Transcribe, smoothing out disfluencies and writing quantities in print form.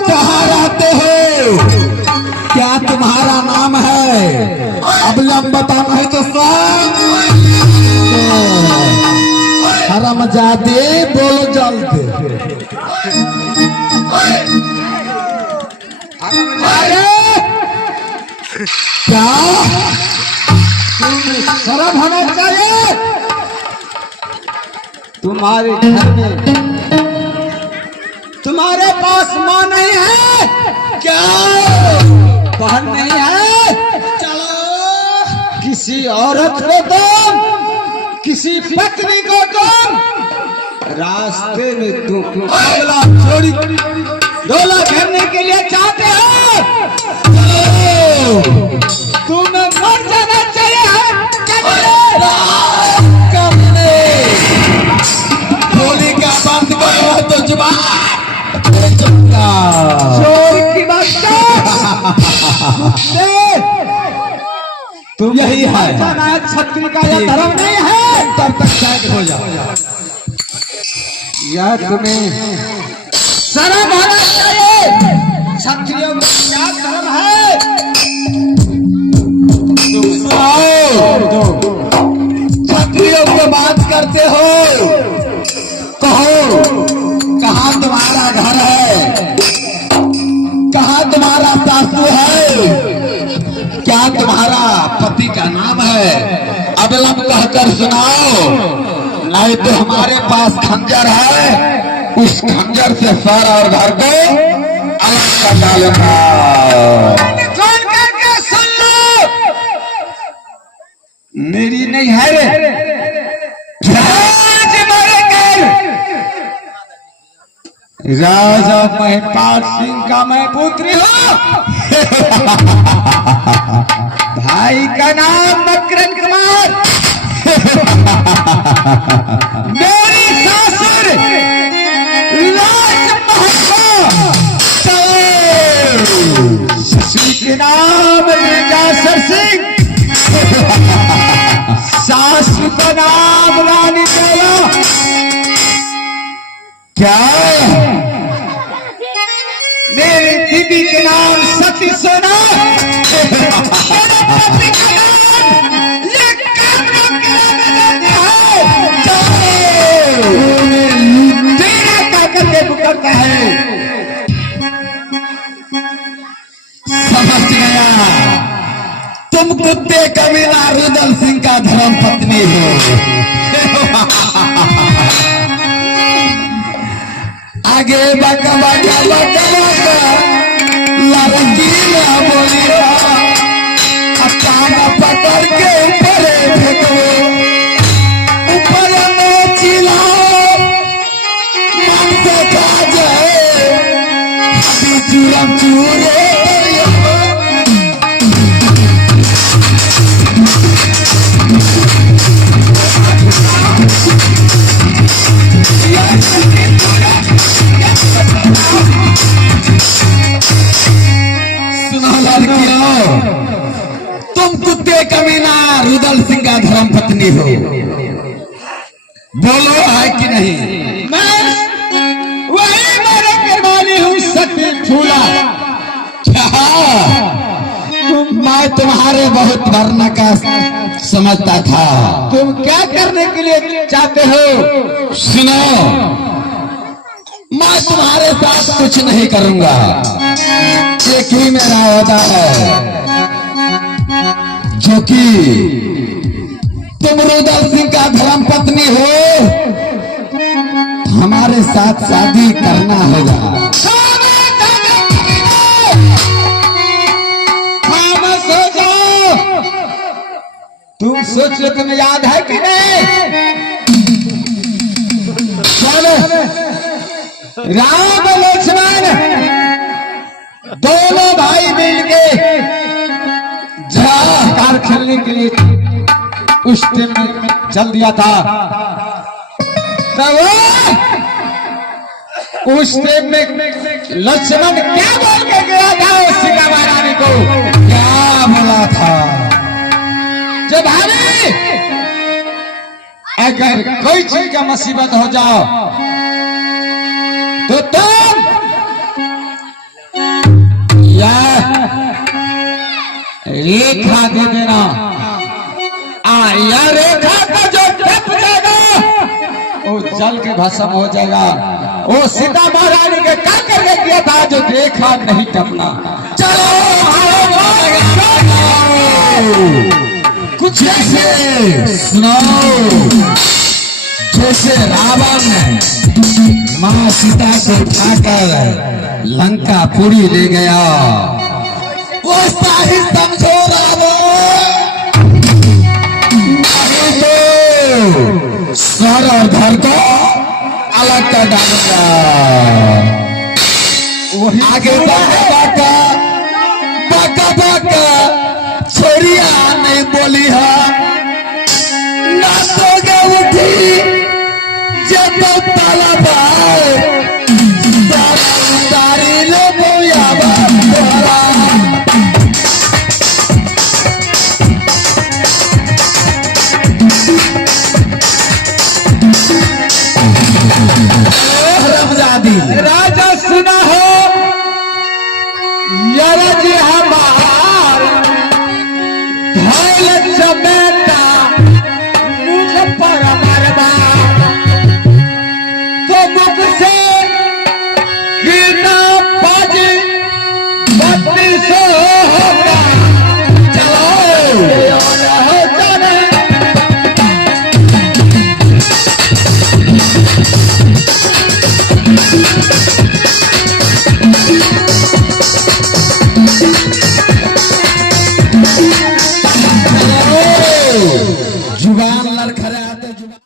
कहाँ रहते हो? क्या तुम्हारा नाम है? अब लम बताना है तो हरामजादे बोलो जल्दी। क्या शर्म होना चाहिए? तुम्हारे घर में तुम्हारे पास माँ नहीं है क्या? बहन नहीं है? चलो किसी औरत को तुम, किसी पत्नी को तुम रास्ते में तुम छोड़ी डोला घेरने के लिए चाहते हो? तुम्हें मर जाना चाहिए। गोली का बंद करो तो जुबान चोर की बात। तुम यही है छत्री का यह धर्म नहीं है, तब तक शायद हो जाओ। यह तुम्हें शर्म होना चाहिए। क्षत्रियों का क्या धर्म है? क्षत्रियों को बात करते हो, कहो कहाँ तुम्हारा घर है? कहाँ तुम्हारा सासू है? क्या तुम्हारा पति का नाम है? अब लम कहकर सुनाओ, नहीं तो हमारे पास खंजर है, उस खंजर से सर और घर को अलग कर डालूंगा। सुन करके सुन लो, मेरी नहीं है रे, राजा महिपाल सिंह का मैं पुत्री हूँ। भाई का नाम मकरन कुमार, मेरी सासुर ससुर के नाम मिर्जासर सिंह, सासु का नाम रानी चला। क्या मेरी दीदी के नाम सती सोना, करता है। समझ गया, तुम कुत्ते कबीला रुदल सिंह का धर्म पत्नी हो। आगे बका बका बका बका लड़की ना बोली, अचानक पकड़ के ऊपर फेंको, ऊपर में चिल्लाओ, मन से खा जाए चूरम चूरे। तुम कुत्ते कमीना रुदल सिंह का धर्म पत्नी हो, बोलो है कि नहीं? मैं वही मेरे करवाली हूँ सती फूला। मैं तुम्हारे बहुत वर्ण का समझता था। तुम क्या करने के लिए चाहते हो? सुनो, मैं तुम्हारे साथ कुछ नहीं करूंगा, एक ही मेरा वादा है, जो कि तुम रुदल सिंह का धर्म पत्नी हो, हमारे साथ शादी करना होगा। तुम सोच लो, तुम्हें याद है कि नहीं? चलो, राम लक्ष्मण दोनों भाई मिलके कार खेलने के लिए उस टाइम में चल दिया था। तो उस टाइम में लक्ष्मण क्या बोल के गया था उस सीता महारानी को? क्या बोला था? जब भाभी अगर कोई चीज का मुसीबत हो जाओ तो तुम रेखा दे देना। यह रेखा का जो टप जाएगा वो जल के भस्म हो जाएगा। वो सीता महारानी के क्या करके किया था जो रेखा नहीं टपना। चलो कुछ ऐसे सुनाओ जैसे रावण मां सीता को उठाकर लंका पुरी ले गया, वो ही समझो रावण। स्वर और धर को अलग कर डालेगा। वही आगे बाका छोड़िया नहीं बोली है ना तो गे उठी जब ताला तारी लो बोया